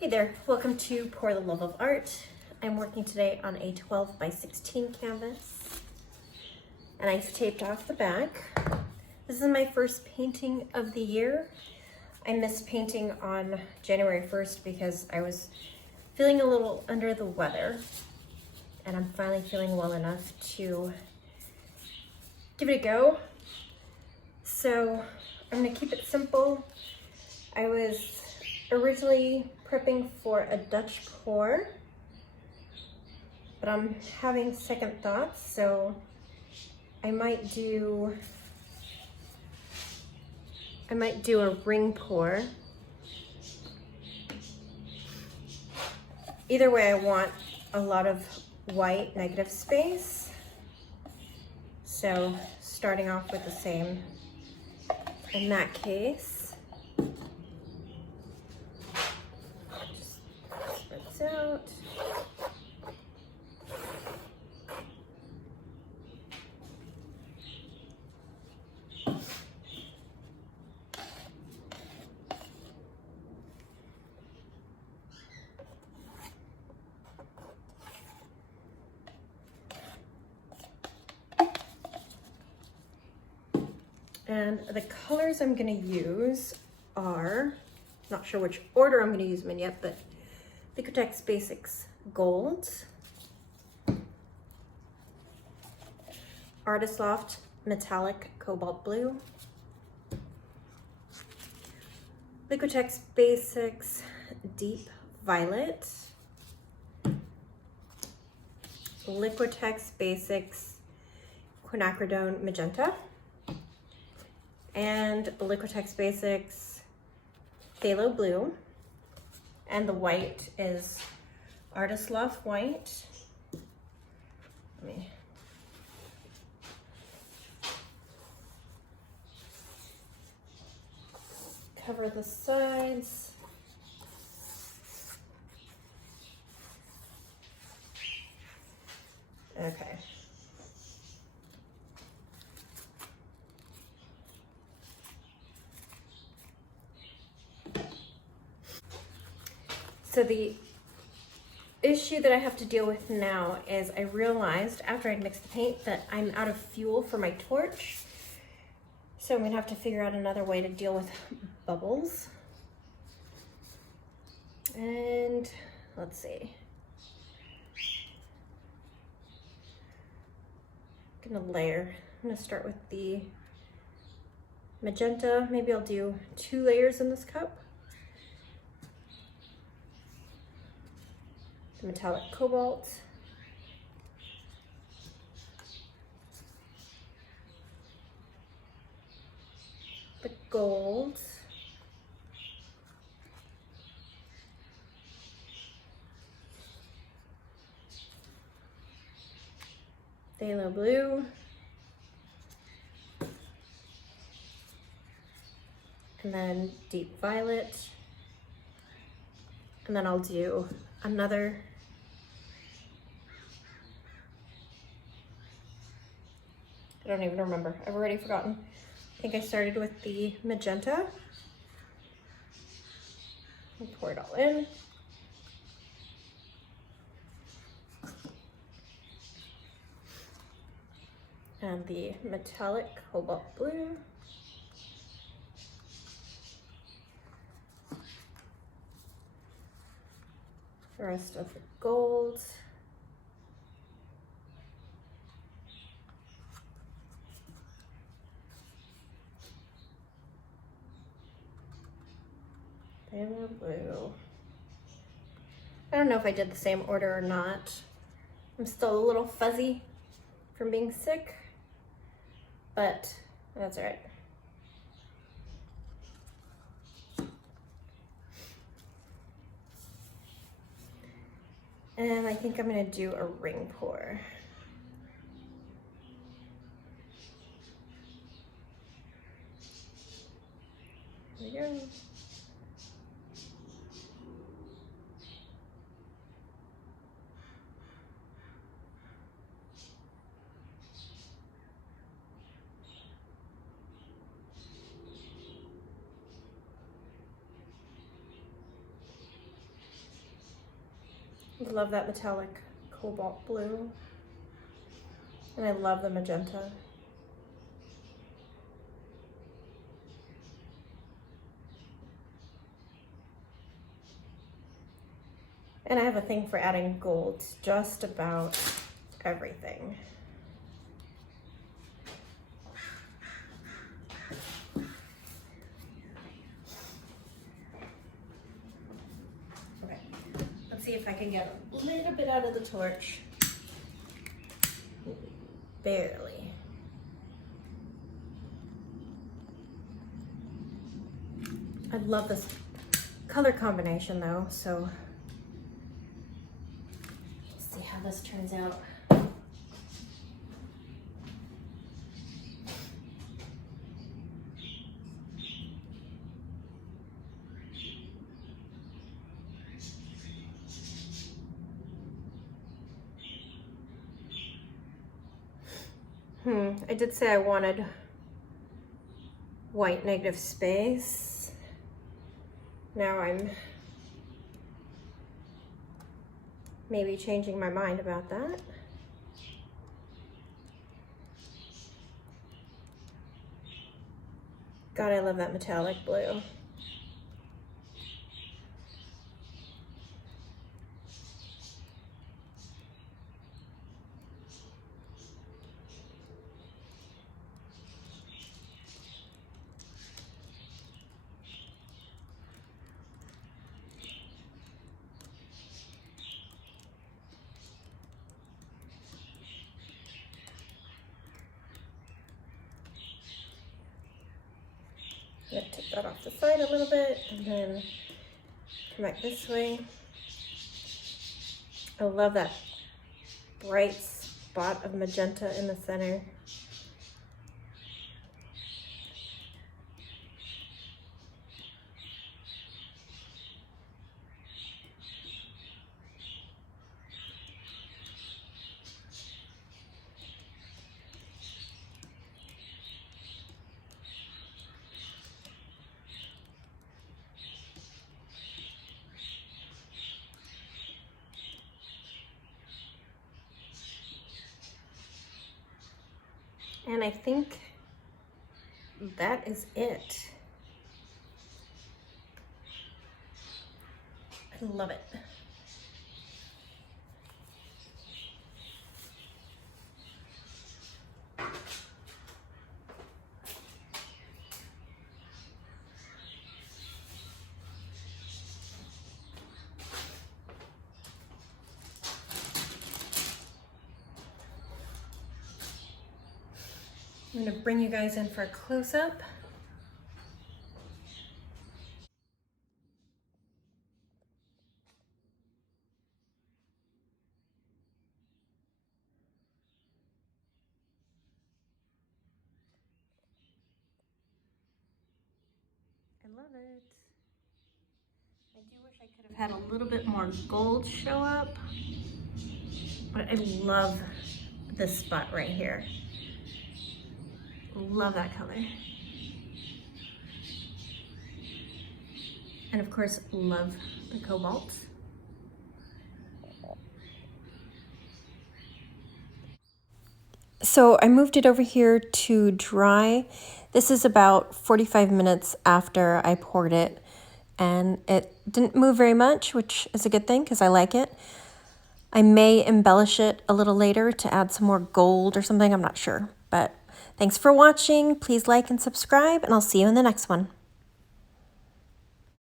Hey there, welcome to Pour the Love of Art. I'm working today on a 12 by 16 canvas and I taped off the back. This is my first painting of the year. I missed painting on January 1st because I was feeling a little under the weather and I'm finally feeling well enough to give it a go. So I'm gonna keep it simple. I was originally prepping for a Dutch pour, but I'm having second thoughts, so I might do a ring pour. Either way, I want a lot of white negative space. So starting off with the same in that case. Out. And the colors I'm going to use are, not sure which order I'm going to use them in yet, but Acrylic Basics Gold, Artist Loft Metallic Cobalt Blue, Liquitex Basics Deep Violet, Liquitex Basics Quinacridone Magenta, and Liquitex Basics Phthalo Blue. And the white is Artist Loft White. Let me cover the sides. Okay. So the issue that I have to deal with now is I realized after I mixed the paint that I'm out of fuel for my torch. So I'm gonna have to figure out another way to deal with bubbles. And let's see. I'm gonna layer. I'm gonna start with the magenta. Maybe I'll do 2 layers in this cup. The metallic cobalt, the gold, phthalo blue, and then deep violet, and then I'll do another I don't even remember. I've already forgotten. I think I started with the magenta. I'll pour it all in. And the metallic cobalt blue. The rest of the gold. Phthalo blue. I don't know if I did the same order or not. I'm still a little fuzzy from being sick, but that's all right. And I think I'm gonna do a ring pour. There we go. Love that metallic cobalt blue. And I love the magenta. And I have a thing for adding gold to just about everything. Okay, let's see if I can get a little bit out of the torch. Barely. I love this color combination though, so let's see how this turns out. I did say I wanted white negative space. Now I'm maybe changing my mind about that. God, I love that metallic blue. I'm gonna take that off the side a little bit and then come back this way. I love that bright spot of magenta in the center. And I think that is it. I love it. I'm gonna bring you guys in for a close-up. I love it. I do wish I could have had a little bit more gold show up, but I love this spot right here. Love that color. And of course, love the cobalt. So I moved it over here to dry. This is about 45 minutes after I poured it, and it didn't move very much, which is a good thing because I like it. I may embellish it a little later to add some more gold or something, I'm not sure. But thanks for watching. Please like and subscribe, and I'll see you in the next one.